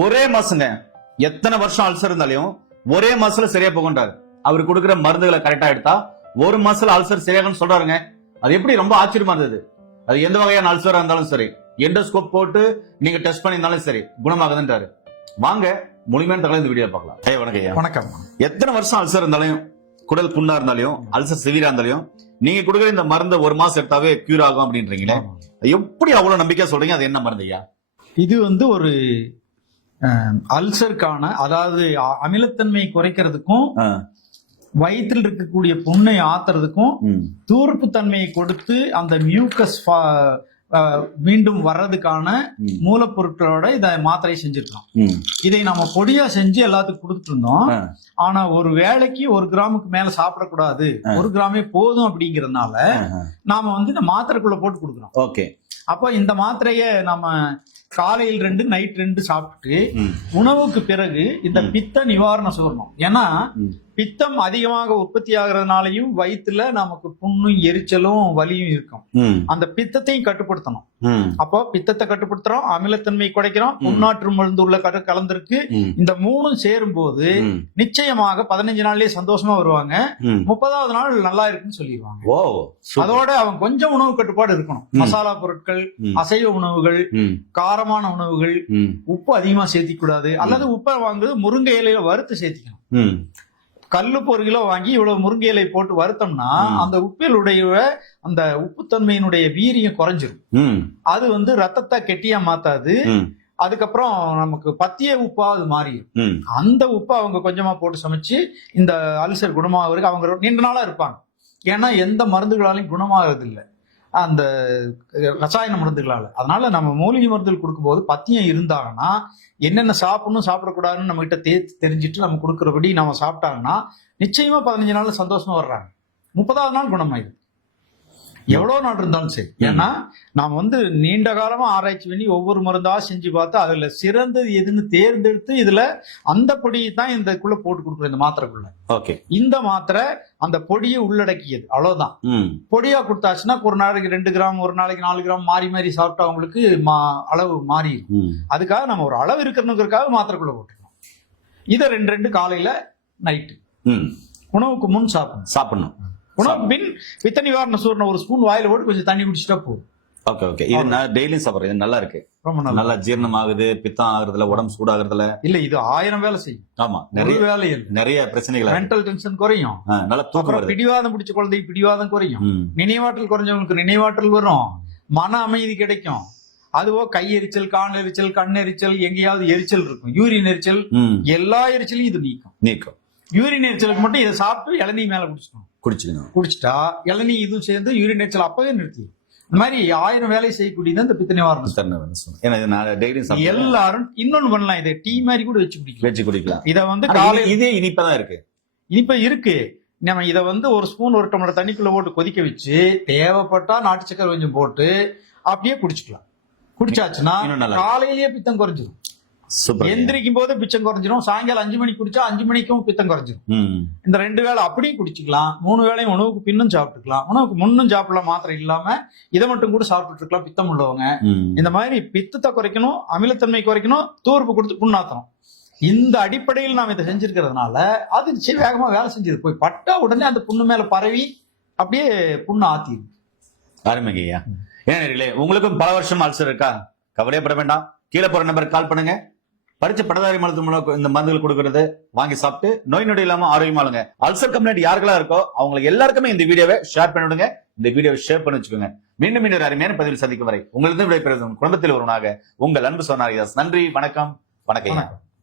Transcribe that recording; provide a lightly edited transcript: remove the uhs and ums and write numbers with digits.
ஒரே மாசங்க எத்தனை வருஷம் அல்சர் இருந்தாலும் ஒரே மாசத்துல சரியா போகண்டாரு. அவர் கொடுக்குற மருந்துகளை கரெக்டா எடுத்தா ஒரு மாசத்துல அல்சர் சரியாகன்னு சொல்றாருங்க. அது எப்படி ரொம்ப ஆச்சரியமா இருந்தது. அது எந்த வகையான அல்சரா இருந்தாலும் சரி, எண்டோஸ்கோப் போட்டு நீங்க டெஸ்ட் பண்ணியிருந்தாலும் சரி குணமாகுதுன்றாரு. வாங்க முழுமையான தகவல் இந்த வீடியோ பார்க்கலாம். வணக்கம். வணக்கம். எத்தனை வருஷம் அல்சர் இருந்தாலும், குடல் புண்ணா இருந்தாலும், அல்சர் சிவியரா இருந்தாலும் நீங்க கொடுக்குற இந்த மருந்தை ஒரு மாசம் எடுத்தாவே கியூர் ஆகும் அப்படின்றீங்களே, எப்படி அவ்வளவு நம்பிக்கையா சொல்றீங்க? அது என்ன மருந்து ஐயா? இது ஒரு அல்சருக்கான, அதாவது அமிலத்தன்மை குறைக்கிறதுக்கும் வயிற்றில் இருக்கக்கூடிய புண்ணை ஆத்துறதுக்கும் தூர்ப்பு தன்மையை கொடுத்து அந்த மியூக்கஸ் மீண்டும் வர்றதுக்கான மூலப்பொருட்களோட இத மாத்திரை செஞ்சிருக்கோம். இதை நம்ம பொடியா செஞ்சு எல்லாத்துக்கும் கொடுத்துட்டு இருந்தோம். ஆனா ஒரு வேளைக்கு 1 கிராமுக்கு மேல சாப்பிடக்கூடாது, 1 கிராமே போதும் அப்படிங்கறதுனால நாம இந்த மாத்திரைக்குள்ள போட்டு கொடுக்குறோம். ஓகே. அப்ப இந்த மாத்திரைய நம்ம காலையில் 2 நைட் 2 சாப்பிட்டு உணவுக்கு பிறகு இந்த பித்த நிவாரண சூர்ணம், ஏன்னா பித்தம் அதிகமாக உற்பத்தி ஆகுறதுனாலையும் வயிற்றுல நமக்கு புண்ணும் எரிச்சலும் வலியும் இருக்கும். அந்த பித்தத்தையும் கட்டுப்படுத்தணும். அப்போ பித்தத்தை கட்டுப்படுத்துறோம், அமிலத்தன்மை குறைக்கிறோம், புண்ணாற்று மருந்து உள்ள கலந்திருக்கு. இந்த 3 சேரும் போது நிச்சயமாக 15 நாள்லயே சந்தோஷமா வருவாங்க. 30வது நாள் நல்லா இருக்குன்னு சொல்லிடுவாங்க. அதோட அவங்க கொஞ்சம் உணவு கட்டுப்பாடு இருக்கணும். மசாலா பொருட்கள், அசைவ உணவுகள், காரமான உணவுகள், உப்பு அதிகமா சேர்த்திக்க கூடாது. அல்லது உப்பை வாங்குறது முருங்கை இலையில வறுத்து சேர்த்திக்கணும். கல்லுப்பு 1 கிலோ வாங்கி இவ்வளவு முருங்கை இலை போட்டு வறுத்தோம்னா அந்த உப்பிலுடைய அந்த உப்புத்தன்மையினுடைய வீரியம் குறைஞ்சிரும். அது ரத்தத்தை கெட்டியா மாத்தாது. அதுக்கப்புறம் நமக்கு பத்திய உப்பா அது மாறிடும். அந்த உப்பை அவங்க கொஞ்சமா போட்டு சமைச்சு இந்த அல்சர் குணமாகிறதுக்கு அவங்க நீண்ட நாளா இருப்பாங்க. ஏன்னா எந்த மருந்துகளாலையும் குணமாகிறது இல்லை அந்த ரசாயன மருந்துகளால. அதனால நம்ம மூலிகை மருந்துகள் கொடுக்கும்போது பத்தியம் இருந்தாங்கன்னா என்னென்ன சாப்பிடணும் சாப்பிடக்கூடாதுன்னு நம்ம கிட்ட தெரிஞ்சுட்டு நம்ம கொடுக்கறபடி நம்ம சாப்பிட்டாங்கன்னா நிச்சயமா 15 நாள்ல சந்தோஷமா வர்றாங்க. 30வது நாள் குணமாயிடுது. எவ்வளவு நாள் இருந்தாலும் சரி. ஏன்னா நாம நீண்ட காலமா ஆராய்ச்சி பண்ணி ஒவ்வொரு மருந்தா செஞ்சு பார்த்தா அதுல சிறந்தது எதுன்னு தேர்ந்தெடுத்து இதுல அந்த பொடியை தான் இதுக்குள்ள போட்டு கொடுக்குறோம், இந்த மாத்திரைக்குள்ள. ஓகே. இந்த மாத்திரை அந்த பொடியை உள்ளடக்கியது, அவ்வளவுதான். பொடியா கொடுத்தாச்சுன்னா ஒரு நாளைக்கு 2 கிராம், ஒரு நாளைக்கு 4 கிராம் மாறி மாறி சாப்பிட்டா அவங்களுக்கு அளவு மாறி. அதுக்காக நம்ம ஒரு அளவு இருக்கணுங்கிறதுக்காக மாத்திரைக்குள்ள போட்டுக்கணும். இதை 2 காலையில நைட்டு உணவுக்கு முன் சாப்பிடணும். உணவுக்கு பின் பித்த நிவாரண சூர்ணம் 1 ஸ்பூன் வாயில போட்டு கொஞ்சம் தண்ணி குடிச்சிட்டா போதும். Okay okay. இது நான் டெய்லியும் சாப்பிடுறேன். இது நல்லா இருக்கு. ரொம்ப நல்லா ஜீரணம் ஆகுது, பித்தம் ஆகுறதுல, உடம்பு சூடாகிறதுல இல்ல. இது 1000 வேலை செய்யும். ஆமா, நிறைய பிரச்சனைகள், மென்டல் டென்ஷன் குறையும், நல்லா தூக்கம் வருது, பிடிவாதம் பிடிச்ச குழந்தைக்கு பிடிவாதம் குறையும், நினைவாற்றல் குறைஞ்சவங்களுக்கு நினைவாற்றல் வரும், மன அமைதி கிடைக்கும். அதுவோ கை எரிச்சல், கால் எரிச்சல், கண் எரிச்சல், எங்கேயாவது எரிச்சல் இருக்கும், யூரின் எரிச்சல், எல்லா எரிச்சலையும் இது நீக்கும். யூரின் எரிச்சலுக்கு மட்டும் இதை சாப்பிட்டு இளநீ மேல குடிச்சிட்டா இளநீ இதுவும் சேர்ந்து யூரின் எரிச்சல் அப்பவே நிறுத்தி. இந்த மாதிரி 1000 வேலை செய்யக்கூடியது இந்த பித்த நிவாரணம். எல்லாரும் இன்னொன்னு பண்ணலாம், இதை டீ மாதிரி கூட வச்சு குடிக்கலாம். இதை காலை இதே இனிப்பதான் இருக்கு. இனிப்ப இருக்கு. நம்ம இதை 1 ஸ்பூன் 1 டம்ளர் தண்ணிக்குள்ள போட்டு கொதிக்க வச்சு தேவைப்பட்டா நாட்டு சக்கரை கொஞ்சம் போட்டு அப்படியே குடிச்சுக்கலாம். குடிச்சாச்சுன்னா காலையிலேயே பித்தம் குறைஞ்சிடும். எந்திரிக்கும் போது பிச்சம் குறைஞ்சிரும். சாயங்காலம் 5 மணிக்கு குடிச்சா 5 மணிக்கும் பித்தம் குறைஞ்சிரும். இந்த 2 வேளை அப்படியும் குடிச்சுக்கலாம். 3 வேளையும் உணவுக்கு பின்னும் சாப்பிட்டுக்கலாம், உணவுக்கு முன்னும் சாப்பிடலாம். மாத்திரை இல்லாம இதை மட்டும் கூட சாப்பிட்டு இருக்கலாம் பித்தம் உள்ளவங்க. இந்த மாதிரி பித்தத்தை குறைக்கணும், அமிலத்தன்மை குறைக்கணும், தூர்ப்பு கொடுத்து புண்ணாத்தணும். இந்த அடிப்படையில் நாம் இதை செஞ்சிருக்கிறதுனால அது வேகமா வேலை செஞ்சது. போய் பட்டா உடனே அந்த புண்ணு மேல பரவி அப்படியே புண்ணு ஆத்திடும். அருமையா. ஏன்னா உங்களுக்கும் பல வருஷம் அல்சர் இருக்கா? கவலையப்பட வேண்டாம். கீழே போற நம்பருக்கு கால் பண்ணுங்க. பரிச்சை பட்டதாரி மருத்துவ இந்த மருந்துகள் கொடுக்கறது வாங்கி சாப்பிட்டு நோய் நொடி இல்லாம ஆரோக்கியமாளுங்க. அல்சர் கம்ப்ளைண்ட் யாருக்கெல்லாம் இருக்கோ அவங்களுக்கு எல்லாருக்குமே இந்த வீடியோவை ஷேர் பண்ணிவிடுங்க. இந்த வீடியோவை ஷேர் பண்ணி வச்சுக்கோங்க. மீண்டும் ஒரு அருமையான பதிவில் சந்திக்கும் வரை உங்களிடம் விடைபெறும் குடும்பத்தில் ஒருவனாக உங்கள் அன்பு சோனாரிதாஸ். நன்றி, வணக்கம். வணக்கம்.